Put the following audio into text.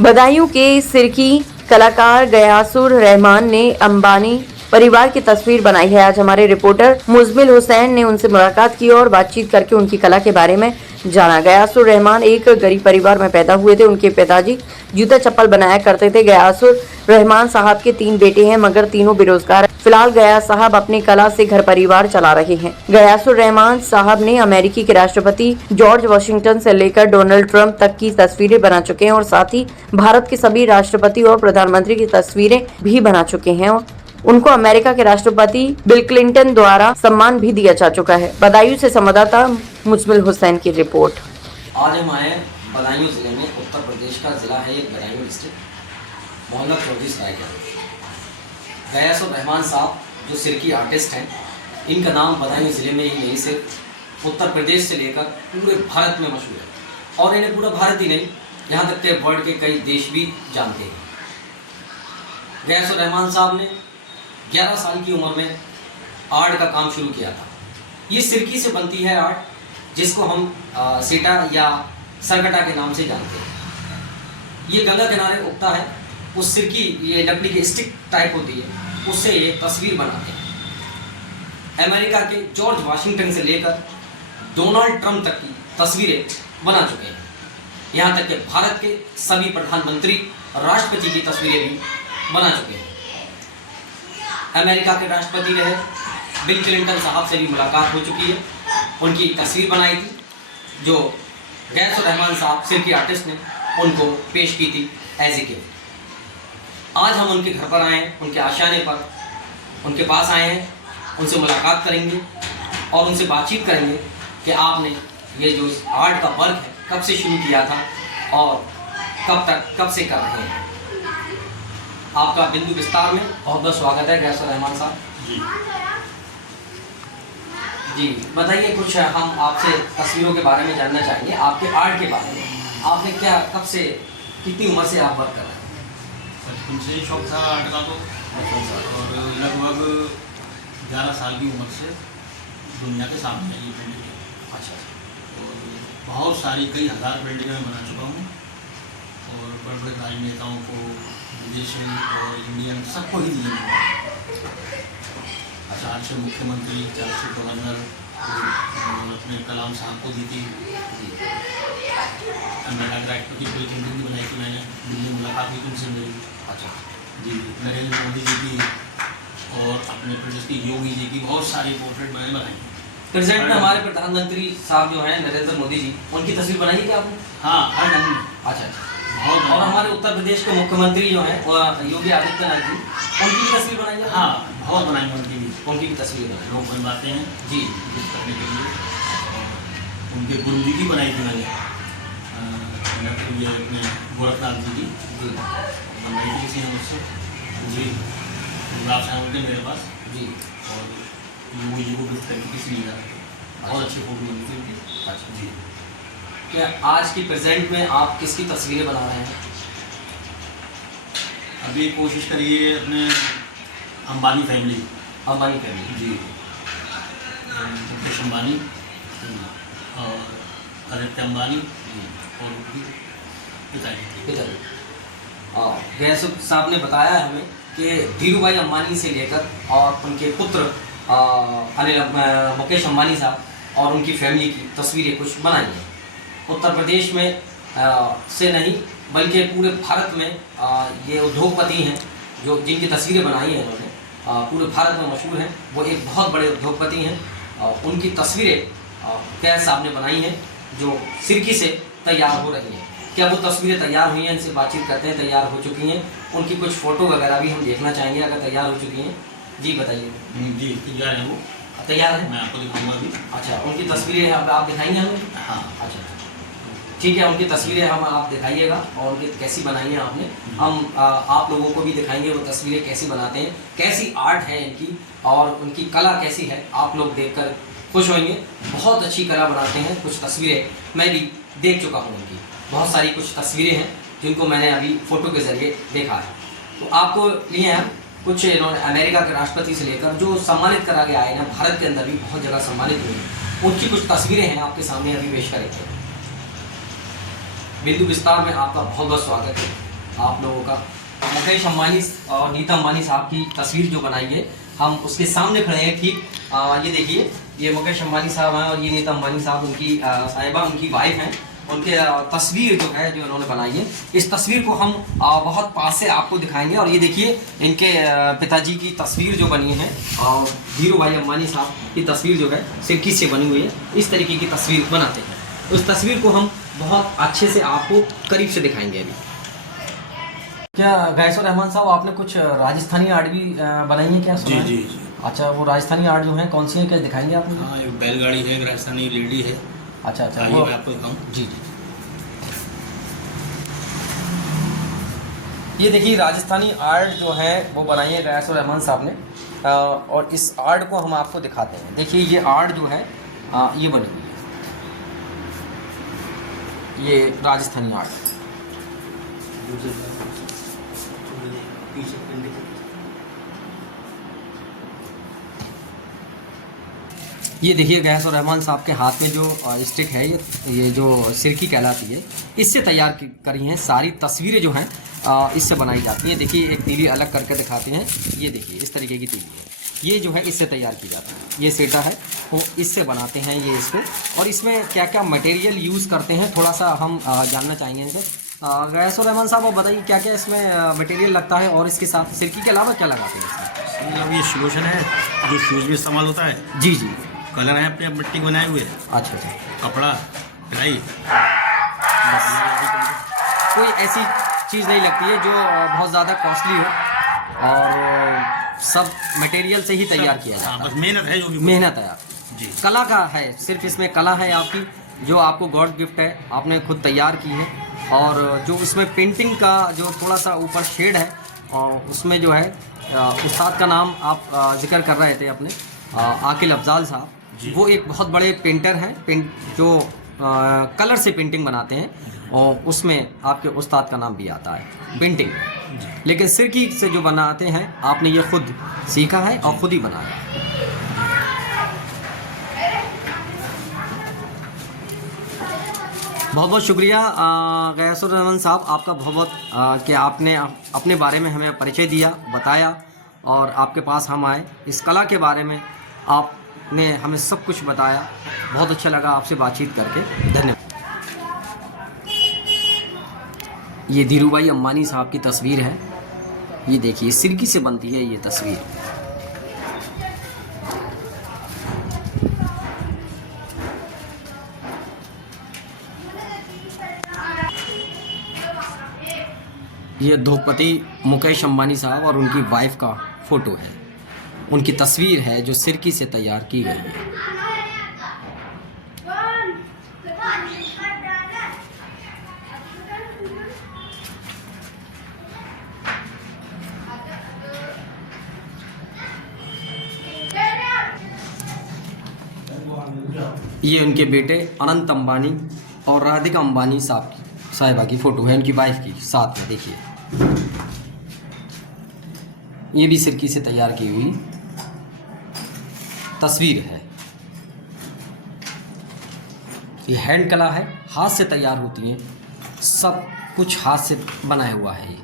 बदायूं के सिरकी कलाकार गयासुर रहमान ने अंबानी परिवार की तस्वीर बनाई है। आज हमारे रिपोर्टर मुजमिल हुसैन ने उनसे मुलाकात की और बातचीत करके उनकी कला के बारे में जाना। गयासुर रहमान एक गरीब परिवार में पैदा हुए थे। उनके पिताजी जूता चप्पल बनाया करते थे। गयासुर रहमान साहब के 3 बेटे हैं, मगर तीनों बेरोजगार हैं। फिलहाल गयास साहब अपनी कला से घर परिवार चला रहे हैं। गयासुर रहमान साहब ने अमेरिकी के राष्ट्रपति जॉर्ज वाशिंगटन से लेकर डोनाल्ड ट्रंप तक की तस्वीरें बना चुके हैं और साथ ही भारत के सभी राष्ट्रपति और प्रधानमंत्री की तस्वीरें भी बना चुके हैं। उनको अमेरिका के राष्ट्रपति बिल क्लिंटन द्वारा सम्मान भी दिया जा चुका है। बदायूं से संवाददाता मुजमिल हुसैन की रिपोर्ट। आज हम आए बदायूं जिले में, उत्तर प्रदेश का जिला है एक बदायूं डिस्ट्रिक्ट, मोहल्ला चौधरी सराय के। गयासुर रहमान साहब जो सिरकी आर्टिस्ट हैं, इनका नाम बदायूं जिले में ही नहीं सिर्फ उत्तर प्रदेश से लेकर पूरे भारत में मशहूर है। और इन्हें पूरा भारत ही नहीं, यहाँ तक के वर्ल्ड के कई देश भी जानते हैं। गयासुर रहमान साहब ने 11 साल की उम्र में आर्ट का काम शुरू किया था। ये सिरकी से बनती है आर्ट, जिसको हम सेटा या सरकटा के नाम से जानते हैं। ये गंगा किनारे उगता है। उस सिरकी, ये लकड़ी की स्टिक टाइप होती है, उससे ये तस्वीर बनाते हैं। अमेरिका के जॉर्ज वाशिंगटन से लेकर डोनाल्ड ट्रंप तक की तस्वीरें बना चुके हैं। यहाँ तक कि भारत के सभी प्रधानमंत्री, राष्ट्रपति की तस्वीरें भी बना चुके हैं। अमेरिका के राष्ट्रपति रहे बिल क्लिंटन साहब से भी मुलाकात हो चुकी है। उनकी तस्वीर बनाई थी, जो गयासुर रहमान साहब सिरकी आर्टिस्ट ने उनको पेश की थी एज ए गिफ्ट। आज हम उनके घर पर आए हैं, उनके आशियाने पर उनके पास आए हैं। उनसे मुलाकात करेंगे और उनसे बातचीत करेंगे कि आपने ये जो आर्ट का वर्क है कब से शुरू किया था और कब से कर रहे हैं। आपका बिंदु विस्तार में बहुत बहुत स्वागत है गयासुर रहमान साहब जी। बताइए कुछ, हम आपसे तस्वीरों के बारे में जानना चाहेंगे, आपके आर्ट के बारे में। आपने क्या, कब से, कितनी उम्र से आप वर्क कर रहे हैं? बचपन से ही शौक था आर्ट का, तो बचपन से, और लगभग 11 साल की उम्र से दुनिया के सामने ये पेंटिंग। अच्छा। और बहुत सारी, कई हज़ार पेंटिंगें मैं बना चुका हूँ और बड़े बड़े राजनेताओं को, विदेशी और इंडियन, सबको ही दिए हैं। 4 से मुख्यमंत्री, 4 से गवर्नर, अपने कलाम साहब को दी थी। अमेरिका के राष्ट्रपति की पेंटिंग भी बनाई थी मैंने, दिल्ली मुलाकात हुई तुमसे मेरी। अच्छा जी। नरेंद्र मोदी जी की और अपने प्रदेश की योगी जी की बहुत सारी पोर्ट्रेट मैंने बनाई। प्रेजेंट में हमारे प्रधानमंत्री साहब जो हैं नरेंद्र मोदी जी, उनकी तस्वीर बनाई थी आपने? हाँ, हर ढंग। अच्छा अच्छा। और हमारे उत्तर प्रदेश के मुख्यमंत्री जो हैं योगी आदित्यनाथ जी, उनकी भी तस्वीर बनाई है? हाँ, बहुत बनाई उनकी भी तस्वीर बनाई। लोग बनवाते हैं जी जिस करने के लिए। उनके गुरु जी की बनाई थी मैंने, ये अपने गोरखनाथ जी की बनवाई थी किसी ने मुझसे जी। गुलाब साहब ने मेरे पास जी। और योगी जी को गिफ्ट करके किसी ने बहुत अच्छी फोटो बनी थी उनकी। अच्छा जी। क्या आज की प्रेजेंट में आप किसकी तस्वीरें बना रहे हैं? अभी कोशिश करिए अपने अंबानी फैमिली। अंबानी फैमिली जी। मुकेश अंबानी और आदित्य अंबानी और उनकी पिताजी। गयासुर साहब ने बताया हमें कि धीरूभाई अंबानी से लेकर और उनके पुत्र मुकेश अंबानी साहब और उनकी फैमिली की तस्वीरें कुछ बनाई हैं। उत्तर प्रदेश में से नहीं बल्कि पूरे भारत में ये उद्योगपति हैं जो जिनकी तस्वीरें बनाई हैं इन्होंने, पूरे भारत में मशहूर हैं। वो एक बहुत बड़े उद्योगपति हैं। उनकी तस्वीरें गयास साहब ने बनाई हैं जो सिरकी से तैयार हो रही हैं। क्या वो तस्वीरें तैयार हुई हैं? इनसे बातचीत करते हैं। तैयार हो चुकी हैं, उनकी कुछ फ़ोटो वगैरह भी हम देखना चाहेंगे अगर तैयार हो चुकी हैं। जी बताइए। जी तैयार है, वो तैयार है, मैं आपको दिखाऊंगा अभी। अच्छा, उनकी तस्वीरें आप दिखाएंगे हमें? हाँ। अच्छा ठीक है, उनकी तस्वीरें हम आप दिखाइएगा और उनकी कैसी बनाई है आपने। हम आप लोगों को भी दिखाएंगे वो तस्वीरें कैसी बनाते हैं, कैसी आर्ट है इनकी और उनकी कला कैसी है। आप लोग देखकर खुश होंगे। बहुत अच्छी कला बनाते हैं। कुछ तस्वीरें मैं भी देख चुका हूँ उनकी, बहुत सारी कुछ तस्वीरें हैं जिनको मैंने अभी फ़ोटो के ज़रिए देखा है। तो आपको लिए हम कुछ, इन्होंने अमेरिका के राष्ट्रपति से लेकर जो सम्मानित करा गया है ना, भारत के अंदर भी बहुत जगह सम्मानित हुए हैं, उनकी कुछ तस्वीरें हैं आपके सामने अभी पेश करेंगे। बिंदु विस्तार में आपका बहुत बहुत स्वागत है। आप लोगों का मुकेश अंबानी और नीता अंबानी साहब की तस्वीर जो बनाई है, हम उसके सामने खड़े हैं ठीक। ये देखिए, ये मुकेश अंबानी साहब हैं और ये नीता अंबानी साहब उनकी साहिबा, उनकी वाइफ हैं। उनके तस्वीर जो है जो उन्होंने बनाई है, इस तस्वीर को हम बहुत पास से आपको दिखाएंगे। और ये देखिए इनके पिताजी की तस्वीर जो बनी है और धीरू भाई अंबानी साहब की तस्वीर जो है सिरकी से बनी हुई है। इस तरीके की तस्वीर बनाते हैं। उस तस्वीर को हम बहुत अच्छे से आपको करीब से दिखाएंगे अभी। क्या गैसुर रहमान साहब, आपने कुछ राजस्थानी आर्ट भी बनाई है क्या? जी जी जी। अच्छा, वो राजस्थानी आर्ट जो है कौन सी है, क्या दिखाएंगे आप? हाँ, एक बैलगाड़ी है, एक राजस्थानी लेडी है। अच्छा अच्छा, आइए वो मैं आपको दिखाऊं। जी जी। ये देखिए राजस्थानी आर्ट जो है वो बनाई है गैसुर रहमान साहब ने, और इस आर्ट को हम आपको दिखाते हैं। देखिए ये आर्ट जो है ये बनी हुई है, ये राजस्थानी आर्ट। ये देखिए गैसुर रहमान साहब के हाथ में जो स्टिक है, ये जो सिरकी कहलाती है, इससे तैयार करी हैं सारी तस्वीरें जो हैं, इससे बनाई जाती हैं। देखिए एक तीली अलग करके दिखाते हैं। ये देखिए इस तरीके की तीली है, ये जो है इससे तैयार की जाती है। ये सेटा है वो इससे बनाते हैं ये इसको। और इसमें क्या क्या मटेरियल यूज़ करते हैं थोड़ा सा हम जानना चाहेंगे इनसे। गैसुर रहमान साहब, आप बताइए क्या क्या इसमें मटेरियल लगता है और इसके साथ सिरकी के अलावा क्या लगाते हैं इसमें? मतलब ये सोल्यूशन है जो शूज़ में इस्तेमाल होता है। जी जी। कलर है अपने मिट्टी के बनाए हुए। अच्छा अच्छा। कपड़ा, कढ़ाई, कोई ऐसी चीज़ नहीं लगती है जो बहुत ज़्यादा कॉस्टली हो, और सब मटेरियल से ही तैयार किया जाता है। बस मेहनत है, जो भी मेहनत है जी। कला का है, सिर्फ इसमें कला है आपकी, जो आपको गॉड गिफ्ट है, आपने खुद तैयार की है। और जो इसमें पेंटिंग का जो थोड़ा सा ऊपर शेड है, और उसमें जो है उस्ताद का नाम आप जिक्र कर रहे थे अपने, आकिल अफजाल साहब, वो एक बहुत बड़े पेंटर हैं, जो कलर से पेंटिंग बनाते हैं, और उसमें आपके उस्ताद का नाम भी आता है पेंटिंग। लेकिन सिरकी से जो बनाते हैं आपने ये खुद सीखा है और खुद ही बनाया है। बहुत बहुत शुक्रिया गैसुर रहमान साहब, आपका बहुत बहुत कि आपने अपने बारे में हमें परिचय दिया, बताया, और आपके पास हम आए, इस कला के बारे में आपने हमें सब कुछ बताया। बहुत अच्छा लगा आपसे बातचीत करके, धन्यवाद। ये धीरू भाई अंबानी साहब की तस्वीर है। ये देखिए सिरकी से बनती है ये तस्वीर। ये उद्योगपति मुकेश अंबानी साहब और उनकी वाइफ का फ़ोटो है, उनकी तस्वीर है जो सिरकी से तैयार की गई है। ये उनके बेटे अनंत अंबानी और राधिका अंबानी साहिबा की फ़ोटो है, उनकी वाइफ की साथ में। देखिए ये भी सिरकी से तैयार की हुई तस्वीर है। ये हैंड कला है, हाथ से तैयार होती हैं, सब कुछ हाथ से बनाया हुआ है। ये